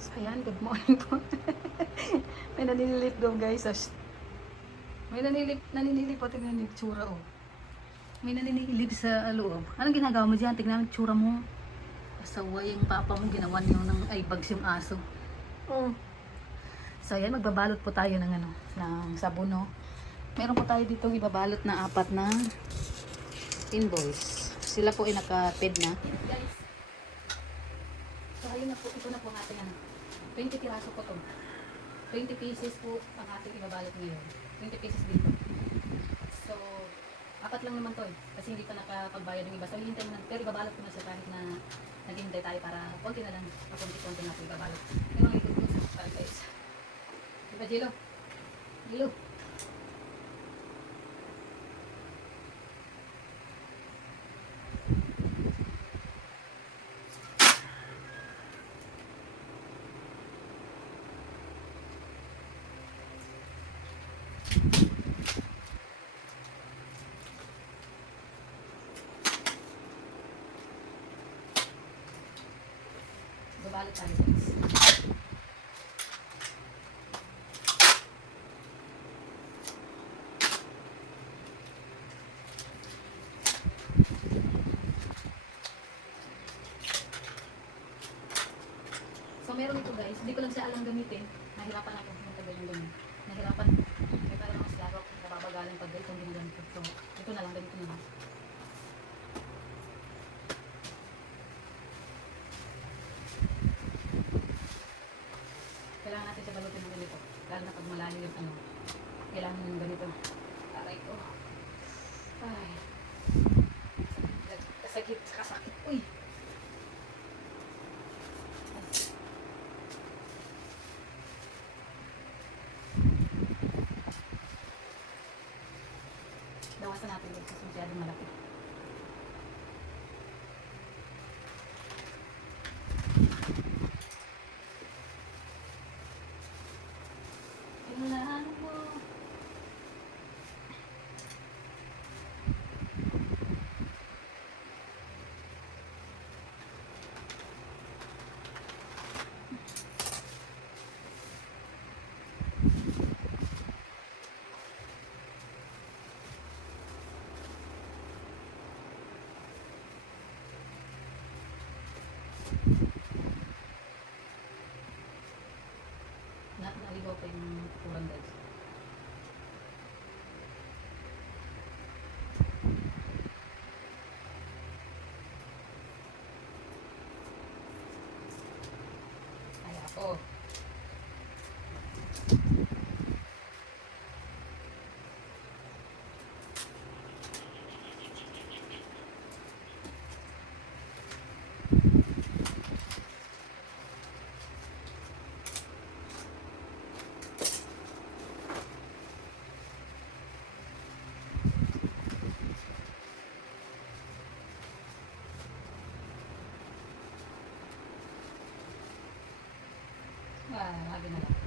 So, ayan, good morning po. May naninilip daw guys. May naninilip po. Tingnan yung tsura oh. May naninilip sa loob. Anong ginagawa mo dyan? Tingnan yung tsura mo. Asawa yung papa mo, ginawa niyo ng ay bags yung aso. Oh. So, ayan, magbabalot po tayo ng ano, ng sabon, no? Meron po tayo dito ibabalot na 4 na invoice. Sila po ay naka-ped na. Guys. So, ayun na po. Ito na po ang ating ano. 20 piraso po ito. 20 pieces po ang ating ibabalot ngayon. 20 pieces dito. So, 4 lang naman to eh. Kasi hindi pa nakapagbayad ng iba. So, hihintay mo na. Pero ibabalot ko na siya kahit na naghihintay tayo para konti na lang. Pakunti-konti na po ibabalot. Yung mga likod ko sa guys. Diba, Jilo? Jilo? Babalot tayo guys. So meron ito guys, hindi ko lang siya alam gamitin. Nahirapan ako ng tagal yung ganun. Nahirapan. May parang mas laro ako nababagalan pag ito hindi na ganito. So ito na lang, ganito na lang. Kailangan natin siya balutin ng ganito. Lalo na pag malalim yung ano. Kailangan ng ganito. Aray ko. Ay. Kasakit. Kasakit. Uy. Dawasan natin yung kasi masyadong malaki. Kailangan mo. Naligaw pa yung kurang guys. Ay ako. Lagi na lang.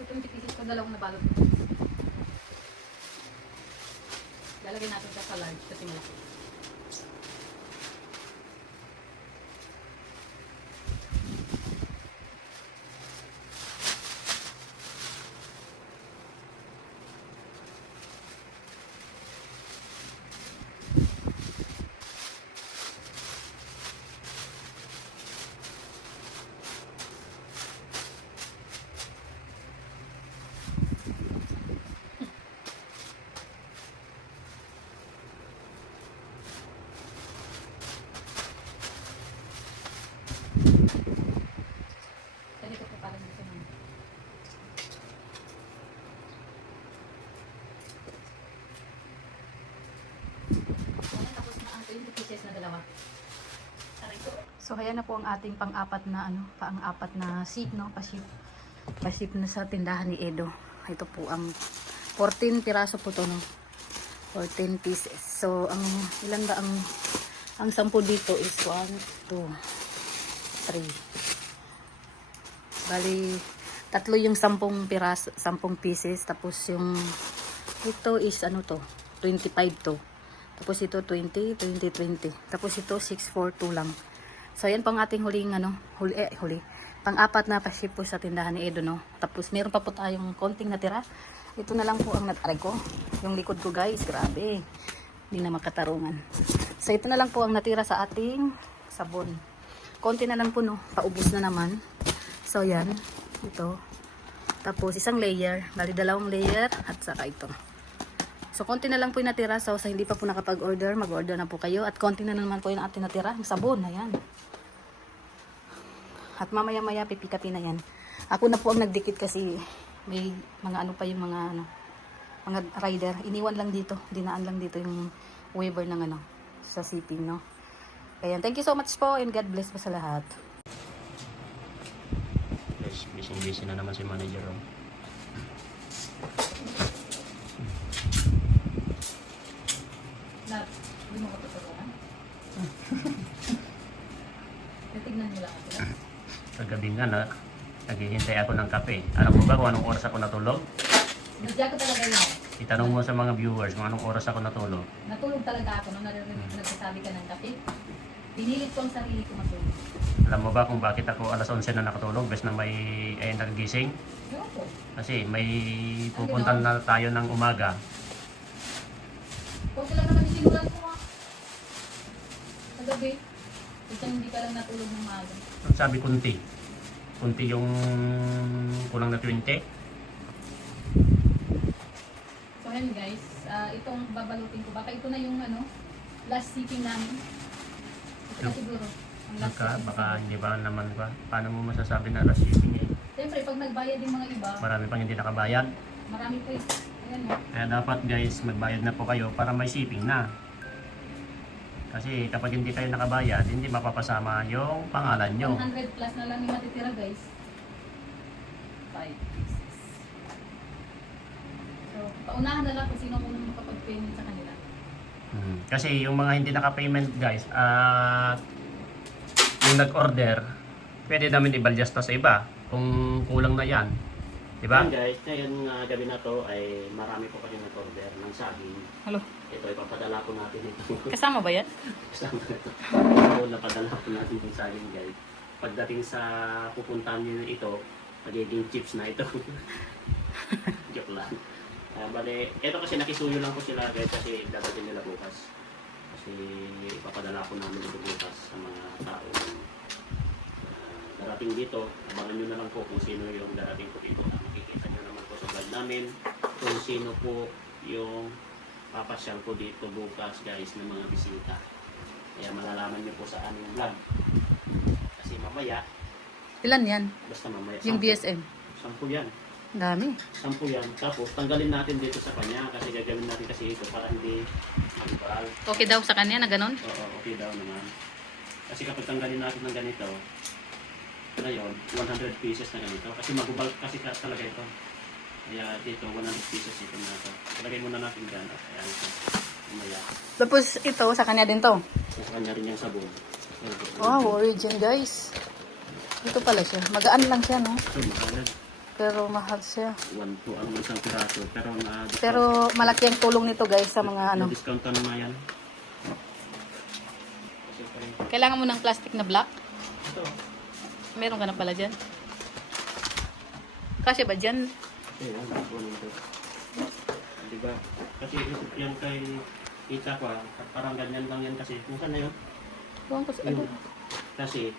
So 20 pieces ko, dalawang nabalot. Lalagyan natin siya sa large kasi malaki. So ayan na po ang ating pang-apat na seat, no, pa-ship na sa tindahan ni Edo. Ito po ang 14 piraso po to, no. 14 pieces. So ang ilan ba ang 10 dito is 1 2 3. Bali tatlo yung 10 piraso, 10 pieces, tapos yung ito is ano to, 25 to. Tapos ito 20, 20, 20. Tapos ito 642 lang. So ayan pang ating huling huli. Pang-apat na pa-ship po sa tindahan ni Edo, no. Tapos meron pa po tayong konting natira. Ito na lang po ang nataray ko. Yung likod ko, guys, grabe. Hindi na makatarungan. So ito na lang po ang natira sa ating sabon. Konti na lang po, no. Paubos na naman. So yan, ito. Tapos isang layer, bali 2 layer at saka ito. So konti na lang po yung natira. So sa hindi pa po nakapag-order, mag-order na po kayo. At konti na naman po yung ating natira. Yung sabon, ayan. At mamaya-maya pipikapin na yan. Ako na po ang nagdikit kasi may mga ano pa yung mga rider. Iniwan lang dito. Dinaan lang dito yung waiver ng sa shipping, no. Ayan, thank you so much po and God bless po sa lahat. Yes, busy na naman si manager. Oh. Hindi mo katutulungan? Titignan mo lang ako. Kagabi nga na, naghihintay ako ng kape. Alam mo ba kung anong oras ako natulog? Nadya ko talaga yun. Itanong mo sa mga viewers kung anong oras ako natulog. Natulog talaga ako nung nagsasabi ka ng kape. Pinilit ko ang sarili ko matulog. Alam mo ba kung bakit ako alas 11 na nakatulog bes na may nagising? Ewan ko. Kasi may pupuntan na tayo ng umaga. Kung sila naman isinulan ko kagabi. Kasi hindi ka lang natulog ng maaga. Ang sabi kunti. Kunti yung kulang na 20. So ayan guys, itong babalutin ko. Baka ito na yung last shipping namin. Ito na siguro. Ang last shipping. Baka hindi ba naman ba? Paano mo masasabi na last shipping eh? Siyempre, pag nagbayad yung mga iba, Marami pang hindi nakabayad. marami po eh. Ayan o. Kaya dapat guys, magbayad na po kayo para may shipping na. Kasi kapag hindi kayo nakabayad, hindi mapapasama yung pangalan nyo. 100 plus na lang yung matitira guys. 5 pieces. So, paunahan na lang kung sino muna makapag-payment sa kanila. Kasi yung mga hindi naka-payment guys, at yung nag-order, pwede namin i-balyasta sa iba kung kulang na yan. Diba? Guys, ngayon gabi na to ay marami po kasi nag-order ng saging. Hello. Ito, ipapadala ko natin ito. Kasama ba yan? Kasama ito. Ito, napadala ko natin yung saging guys. Pagdating sa pupuntahan nyo ito, magiging chips na ito. Joke lang. Bale, ito kasi nakisuyo lang ko sila guys kasi dadating nila bukas. Kasi ipapadala ko namin ito bukas sa mga tao. Darating dito, abangan nyo na lang po kung sino yung darating po dito. Makikita nyo naman po sa vlog namin kung sino po yung papasyal po dito bukas guys ng mga bisita. Kaya malalaman nyo po sa aming vlog. Kasi mamaya, Ilan yan? basta mamaya, Yung 10. BSM? 10 yan. Dami. 10 yan. Tapos tanggalin natin dito sa kanya kasi gagawin natin kasi ito para hindi magbaal. Okay daw sa kanya na ganon? Oo, okay daw naman. Kasi kapag tanggalin natin ng ganito, ngayon, 100 pieces na ganito. Kasi magubal kasi talaga ito. Kaya dito, 100 pieces ito na ito. Talagay muna natin dyan. Ayan ito. Umaya. Tapos ito, sa kanya din to. Sa kanya rin yung sabon. Wow, origin guys. Ito pala siya. Magaan lang siya, no? Ito, makalad. Pero mahal siya. 1 to ang isang piraso. Pero na-discount. Pero malaki ang tulong nito guys sa mga Na-discount na naman yan. Kailangan mo ng plastic na black? Ito. Meron ka na pala dyan. Kasi ba dyan? Ayan, ito. Diba? Kasi yan kay kita ko, parang ganyan lang yan kasi. Kung saan na yun? Huwag ko sa ano. Kasi,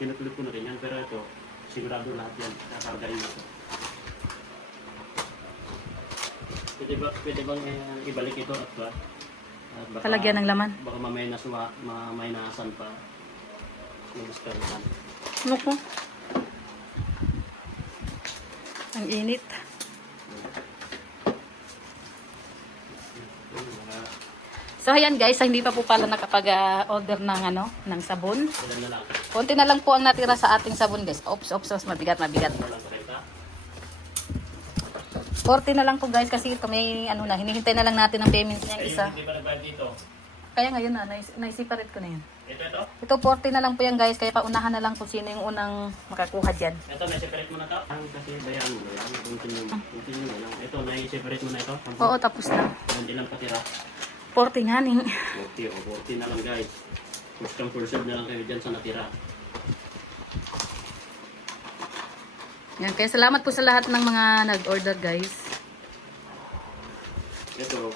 pinupulot ko na rin yan, pero ito, sigurado lahat yan, kakargain na ito. Pwede bang ibalik ito at ba? At baka, Kalagyan ng laman. Baka may naasan pa. Yung maskarhan. Ano ko? Ang init. So ayan guys, hindi pa po pala nakapag-order ng ng sabon. Ilan na lang? Konti na lang po ang natira sa ating sabon guys. Oops, mabigat. Ilan na lang pakita? 40 na lang po guys kasi ito may hinihintay na lang natin ang payment niya Ayun, isa. hindi pa nagbayad dito. Kaya ngayon naisiparate ko na yan. Ito. Ito 40 na lang po yan guys, kaya paunahan na lang kung sino yung unang makakuha dyan. Ito, na-separate mo na ito. Ang kasi bayaan mo yan. Continue mo lang. Ito, na-separate mo na ito. Oo, tapos na. Ilang patira? 40 nga ning. 40 na lang guys. First come first serve na lang kayo dyan sa natira. Yan, kaya salamat po sa lahat ng mga nag-order guys. Ito,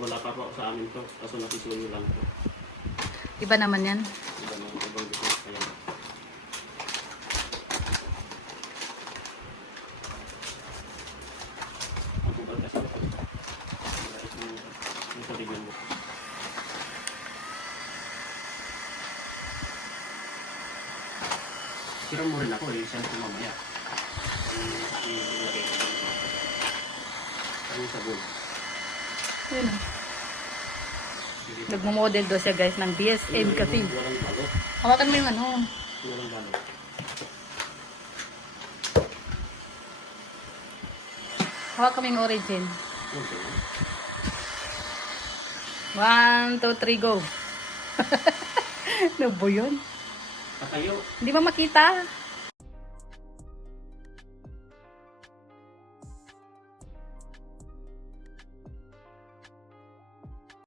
wala pa po sa amin to. Kaso nakisuyo lang to. Iba naman yan. Iba ng ibang business kaya. Ang bukal kasi. Ito tignan mo. Sira mo rin ako eh. Send ko mamaya. Ang sabon. Yun. Nagmo-model daw siya guys ng BSM kasi. Walang balot. Hawakan mo yung Walang balot. Hawakan mo yung origin. Okay. 1, 2, 3, go. Ano ba yun? Patayo. Hindi ba makita?